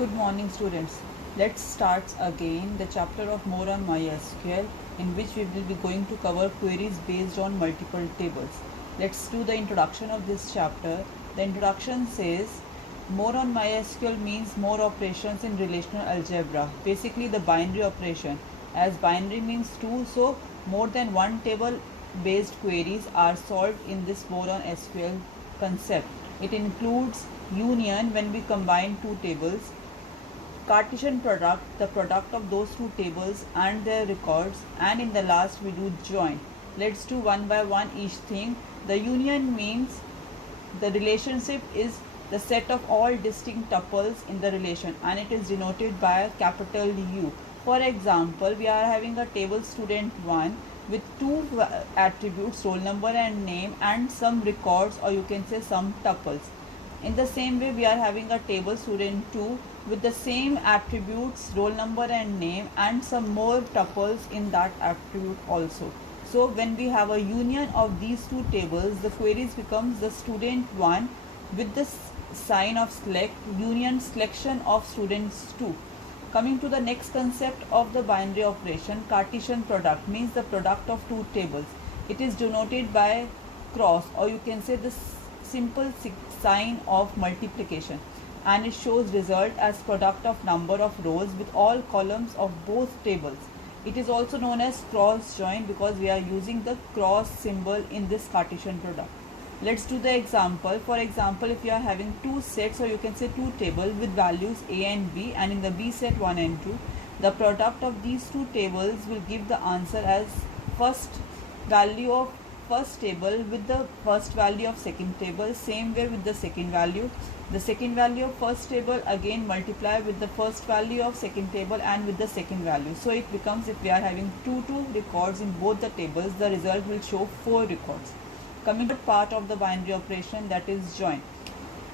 Good morning, students. Let's start again the chapter of more on MySQL, in which we will be going to cover queries based on multiple tables. Let's do the introduction of this chapter. The introduction says more on MySQL means more operations in relational algebra. Basically the binary operation. As binary means 2, so more than one table based queries are solved in this more on SQL concept. It includes union when we combine two tables, Cartesian product, the product of those two tables and their records, and in the last we do join. Let's do one by one each thing. The union means the relationship is the set of all distinct tuples in the relation, and it is denoted by a capital U. For example, we are having a table student 1 with two attributes, roll number and name, and some records, or you can say some tuples. In the same way, we are having a table student 2 with the same attributes, roll number and name, and some more tuples in that attribute also. So when we have a union of these two tables, the queries becomes the student 1 with the sign of select, union selection of students 2. Coming to the next concept of the binary operation, Cartesian product means the product of two tables. It is denoted by cross, or you can say the simple sign of multiplication, and it shows result as product of number of rows with all columns of both tables. It is also known as cross join because we are using the cross symbol in this Cartesian product. Let's do the example. For example, if you are having two sets, or you can say two tables with values A and B, and in the B set 1 and 2, the product of these two tables will give the answer as first value of first table with the first value of second table, same way with the second value. The second value of first table again multiply with the first value of second table and with the second value. So it becomes, if we are having two records in both the tables, the result will show 4 records. Coming to part of the binary operation, that is join.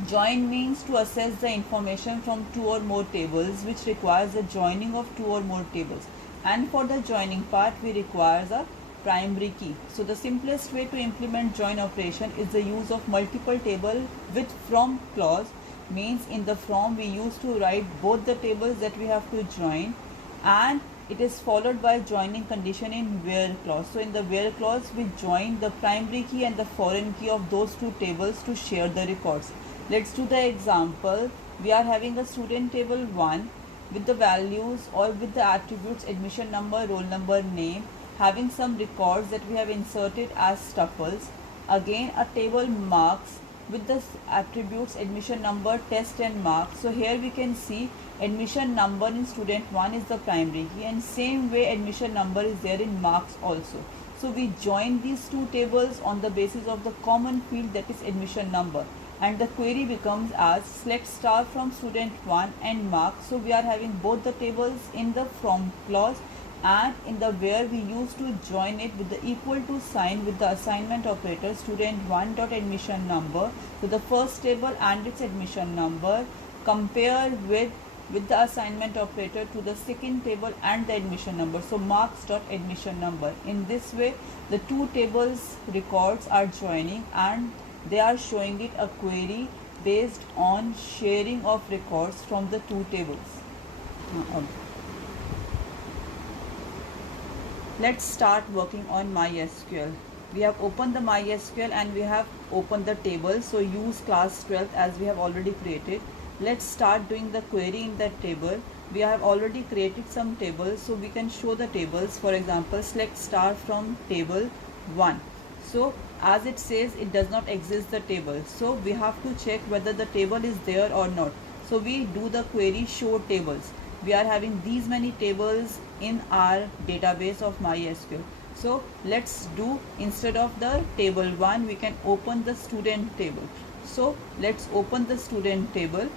Join means to access the information from two or more tables, which requires the joining of two or more tables. And for the joining part, we require the primary key. So the simplest way to implement join operation is the use of multiple table with from clause. Means in the from we used to write both the tables that we have to join, and it is followed by joining condition in where clause. So in the where clause we join the primary key and the foreign key of those two tables to share the records. Let's do the example. We are having a student table 1 with the values or with the attributes admission number, roll number, name, having some records that we have inserted as tuples. Again a table marks with the attributes admission number, test and marks. So here we can see admission number in student 1 is the primary key, and same way admission number is there in marks also. So we join these two tables on the basis of the common field, that is admission number, and the query becomes as select star from student 1 and marks. So we are having both the tables in the from clause, and in the where we used to join it with the equal to sign with the assignment operator student 1 dot admission number to the first table and its admission number, compare with the assignment operator to the second table and the admission number, so marks dot admission number. In this way the two tables records are joining, and they are showing it a query based on sharing of records from the two tables. Let's start working on MySQL. We have opened the MySQL and we have opened the table. So use class 12 as we have already created. Let's start doing the query in that table. We have already created some tables, so we can show the tables. For example, select star from table 1. So as it says, it does not exist the table. So we have to check whether the table is there or not. So we do the query show tables. We are having these many tables in our database of MySQL. So let's do, instead of the table 1, we can open the student table. So let's open the student table.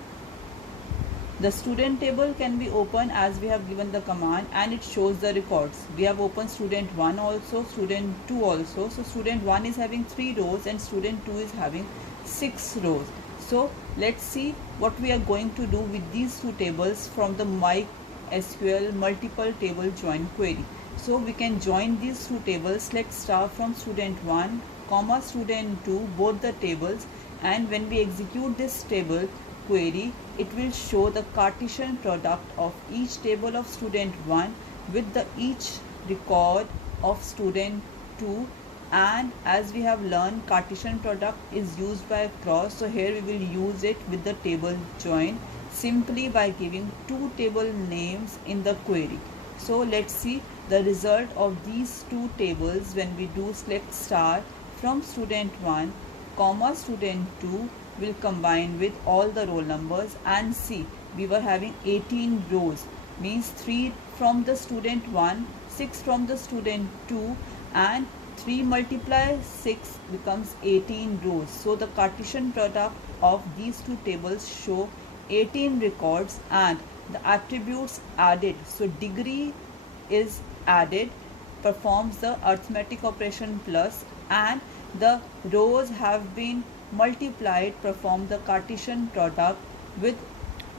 The student table can be opened as we have given the command, and it shows the records. We have opened student 1 also, student 2 also. So student 1 is having 3 rows and student 2 is having 6 rows. So let's see what we are going to do with these two tables from the MySQL multiple table join query. So we can join these two tables, select star from student 1 comma student 2, both the tables, and when we execute this table query, it will show the Cartesian product of each table of student 1 with the each record of student 2. And as we have learned, Cartesian product is used by cross, so here we will use it with the table join simply by giving two table names in the query. So let's see the result of these two tables when we do select star from student 1 comma student 2 will combine with all the roll numbers, and see we were having 18 rows, means 3 from the student 1, 6 from the student 2, and 3 multiply 6 becomes 18 rows. So the Cartesian product of these two tables show 18 records and the attributes added. So degree is added, performs the arithmetic operation plus, and the rows have been multiplied, perform the Cartesian product with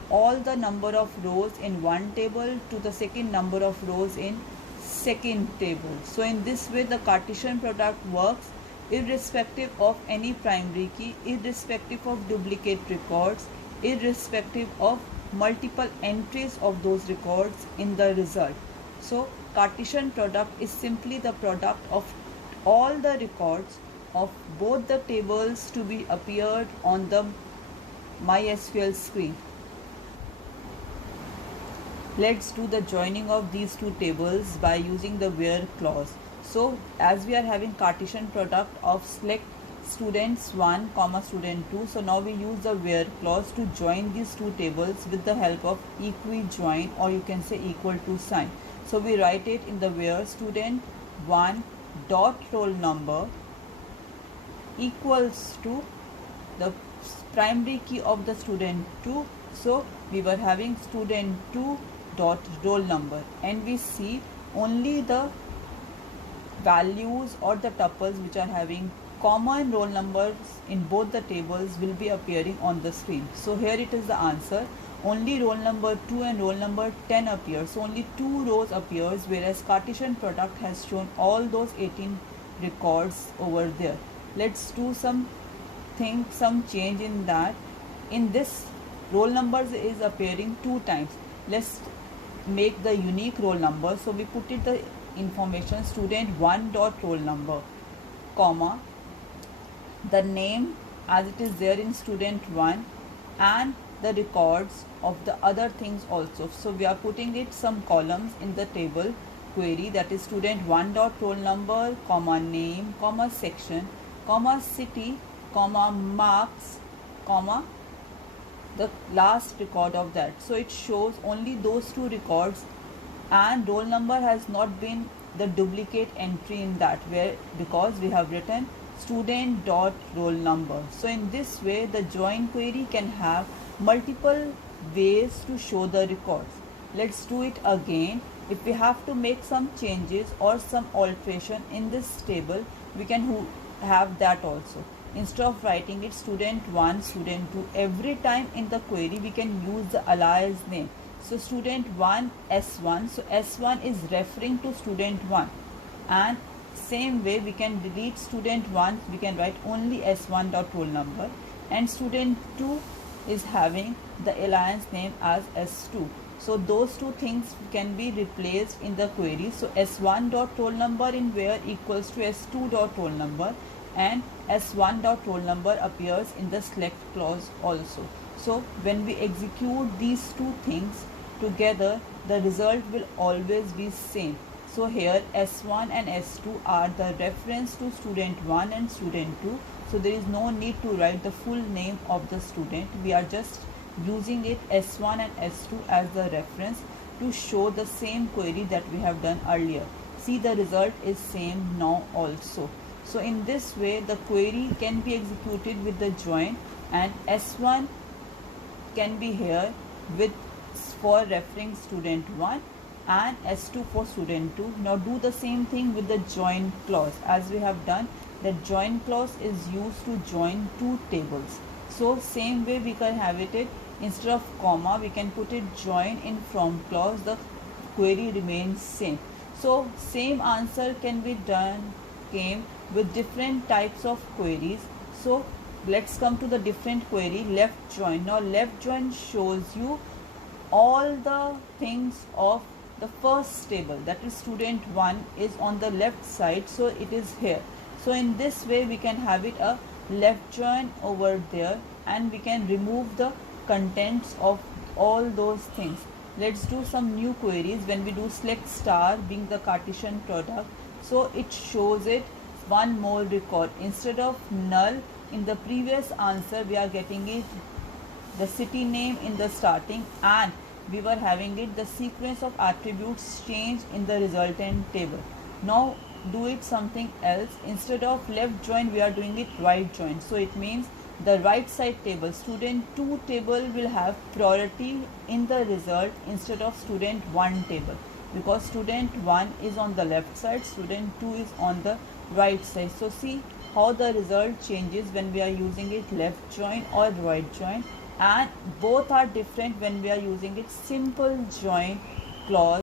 all the number of rows in one table to the second number of rows in second table. So in this way the Cartesian product works irrespective of any primary key, irrespective of duplicate records, irrespective of multiple entries of those records in the result. So Cartesian product is simply the product of all the records of both the tables to be appeared on the MySQL screen. Let's do the joining of these two tables by using the where clause. So as we are having Cartesian product of select students 1 comma student 2, so now we use the where clause to join these two tables with the help of equi-join, or you can say equal to sign. So we write it in the where student 1 dot roll number equals to the primary key of the student 2. So we were having student 2 dot roll number, and we see only the values or the tuples which are having common roll numbers in both the tables will be appearing on the screen. So here it is the answer. Only roll number 2 and roll number 10 appears. So only 2 rows appears, whereas Cartesian product has shown all those 18 records over there. Let's do some change in that. In this, roll numbers is appearing 2 times. Let's make the unique roll number. So we put it the information student 1 dot roll number comma the name as it is there in student 1 and the records of the other things also. So we are putting it some columns in the table query, that is student 1 dot roll number comma name comma section comma city comma marks comma the last record of that. So it shows only those 2 records, and roll number has not been the duplicate entry in that, where because we have written student dot roll number. So in this way the join query can have multiple ways to show the records. Let's do it again. If we have to make some changes or some alteration in this table, we can have that also. Instead of writing it student 1 student 2, every time in the query we can use the alias name. So student 1 S1, so S1 is referring to student 1, and same way we can delete student 1, we can write only S1 dot roll number, and student 2 is having the alias name as S2. So those 2 things can be replaced in the query. So S1 dot roll number in where equals to S2 dot roll number, and S1 dot roll number appears in the select clause also. So when we execute these 2 things together, the result will always be same. So here S1 and S2 are the reference to student 1 and student 2. So there is no need to write the full name of the student. We are just using it S1 and S2 as the reference to show the same query that we have done earlier. See, the result is same now also. So in this way the query can be executed with the join, and S1 can be here with for referring student 1 and S2 for student 2. Now do the same thing with the join clause. As we have done, the join clause is used to join 2 tables. So same way we can have it, instead of comma we can put it join in from clause, the query remains same. So same answer can be came with different types of queries. So let's come to the different query, left join. Now left join shows you all the things of the first table, that is student 1 is on the left side, so it is here. So in this way we can have it a left join over there, and we can remove the contents of all those things. Let's do some new queries. When we do select star being the Cartesian product, so it shows it one more record. Instead of null in the previous answer, we are getting it the city name in the starting, and we were having it the sequence of attributes change in the resultant table. Now do it something else. Instead of left join, we are doing it right join. So it means the right side table, student 2 table will have priority in the result instead of student 1 table, because student 1 is on the left side, student 2 is on the right side. So see how the result changes when we are using it left join or right join, and both are different when we are using it simple join clause.